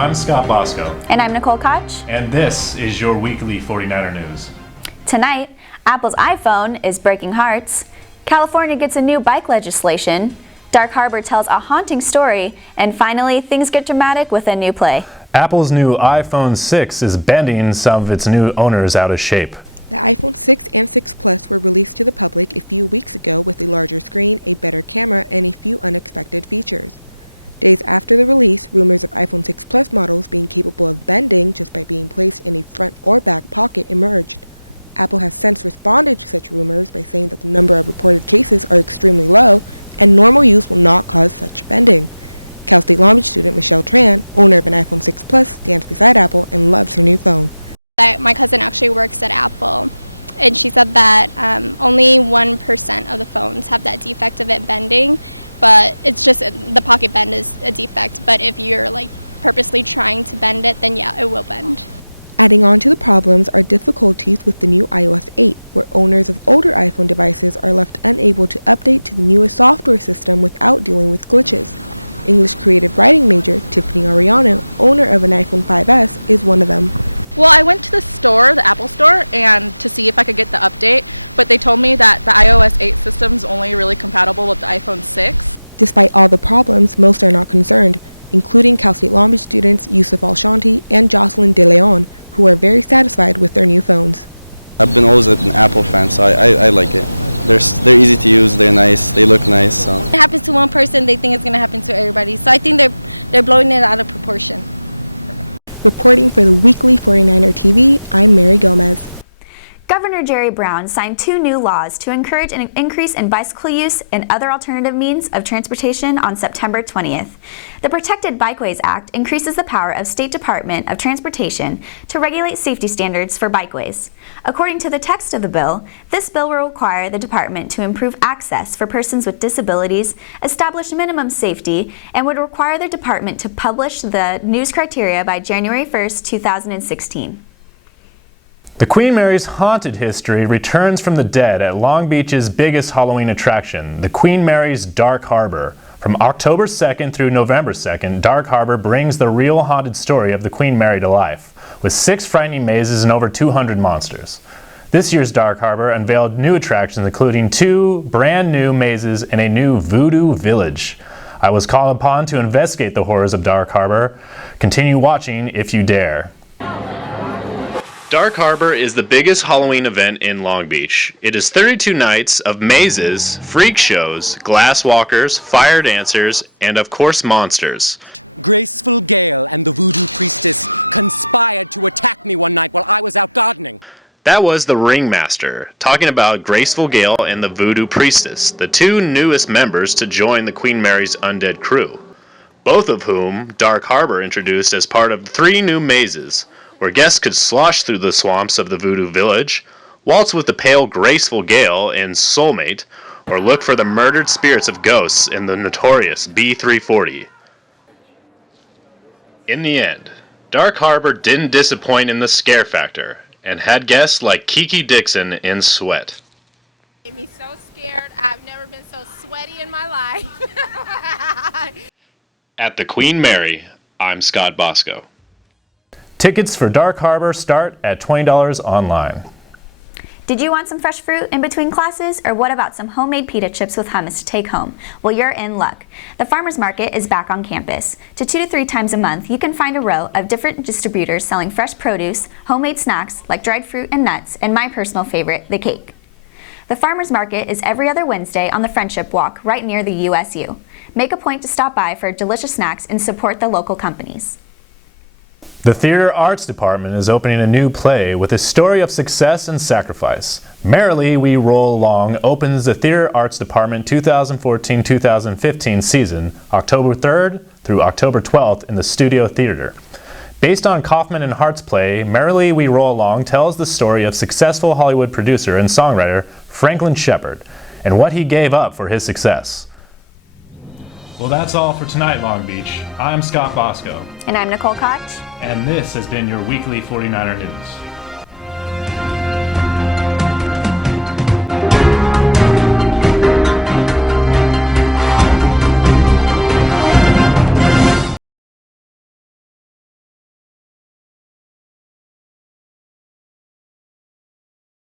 I'm Scott Bosco. And I'm Nicole Koch. And this is your weekly 49er News. Tonight, Apple's iPhone is breaking hearts. California gets a new bike legislation. Dark Harbor tells a haunting story. And finally, things get dramatic with a new play. Apple's new iPhone 6 is bending some of its new owners out of shape. The iPhone 6 and 6 Plus were released to the public a few weeks ago with a larger screen, a better camera, and a few unexpected features. Days after the release, rumors of iPhone 6 Plus models being capable of bending just by being placed in a front or back pocket emerged. Apple has since responded to such rumors by saying that the number of reported cases are extremely low and normal use will not cause such bending. Cal State Long Beach student Michelle Tran, owner of an iPhone 6 Plus, stands beside Apple and loves her new phone. My cousin actually works at Apple, and she said that only 1% of the phones have that defect of it bending, but it's just the pocket bend is a defect. But if you're purposely trying to bend it, then yeah, it will bend. Adding on to the problems are difficulties with the new iOS 8, where owners of older iPhone devices are left unable to update to the newest software system without dealing with glitches. English creative writing major Tiffany Ariano, owner of an iPhone 5S, is one of them. Well, I went to the store, the Apple store, and to see if I could get the update, but they told me that the iOS 8 system is only really compatible with the iPhone 6. Despite all the problems, most are not concerned, including Cal State Long Beach students Yusuf Al-Shanti and Jocelyn De Leon, who are very satisfied with their new phones. I've been always an Apple fan, so I like it. They're easy to use, they're nice, they look nice. So. It happens to one person, they think it's going to happen to everybody. So I think they're blowing it out of proportion. Reporting for the weekly 49er TV, I'm Mary Gomez. Governor Jerry Brown signed 2 new laws to encourage an increase in bicycle use and other alternative means of transportation on September 20th. The Protected Bikeways Act increases the power of State Department of Transportation to regulate safety standards for bikeways. According to the text of the bill, this bill will require the department to improve access for persons with disabilities, establish minimum safety, and would require the department to publish the news criteria by January 1st, 2016. The Queen Mary's haunted history returns from the dead at Long Beach's biggest Halloween attraction, the Queen Mary's Dark Harbor. From October 2nd through November 2nd, Dark Harbor brings the real haunted story of the Queen Mary to life, with 6 frightening mazes and over 200 monsters. This year's Dark Harbor unveiled new attractions including 2 brand new mazes and a new voodoo village. I was called upon to investigate the horrors of Dark Harbor. Continue watching if you dare. Dark Harbor is the biggest Halloween event in Long Beach. It is 32 nights of mazes, freak shows, glass walkers, fire dancers, and of course monsters. Graceful Gale and the voodoo priestess conspired to attack me one night while I was out gardening. That was the Ringmaster, talking about Graceful Gale and the voodoo priestess, the 2 newest members to join the Queen Mary's undead crew. Both of whom Dark Harbor introduced as part of 3 new mazes, where guests could slosh through the swamps of the Voodoo Village, waltz with the pale Graceful Gale in Soulmate, or look for the murdered spirits of ghosts in the notorious B340. In the end, Dark Harbor didn't disappoint in the scare factor, and had guests like Kiki Dixon in sweat. Made me so scared. I've never been so sweaty in my life. At the Queen Mary, I'm Scott Bosco. Tickets for Dark Harbor start at $20 online. Did you want some fresh fruit in between classes, or what about some homemade pita chips with hummus to take home? Well, you're in luck. The Farmers Market is back on campus. 2 to 3 times a month, you can find a row of different distributors selling fresh produce, homemade snacks like dried fruit and nuts, and my personal favorite, the cake. The Farmers Market is every other Wednesday on the Friendship Walk right near the USU. Make a point to stop by for delicious snacks and support the local companies. The Theater Arts Department is opening a new play with a story of success and sacrifice. Merrily We Roll Along opens the Theater Arts Department 2014-2015 season, October 3rd through October 12th in the Studio Theater. Based on Kaufman and Hart's play, Merrily We Roll Along tells the story of successful Hollywood producer and songwriter Franklin Shepard and what he gave up for his success. Well, that's all for tonight, Long Beach. I'm Scott Bosco. And I'm Nicole Koch. And this has been your weekly 49er News.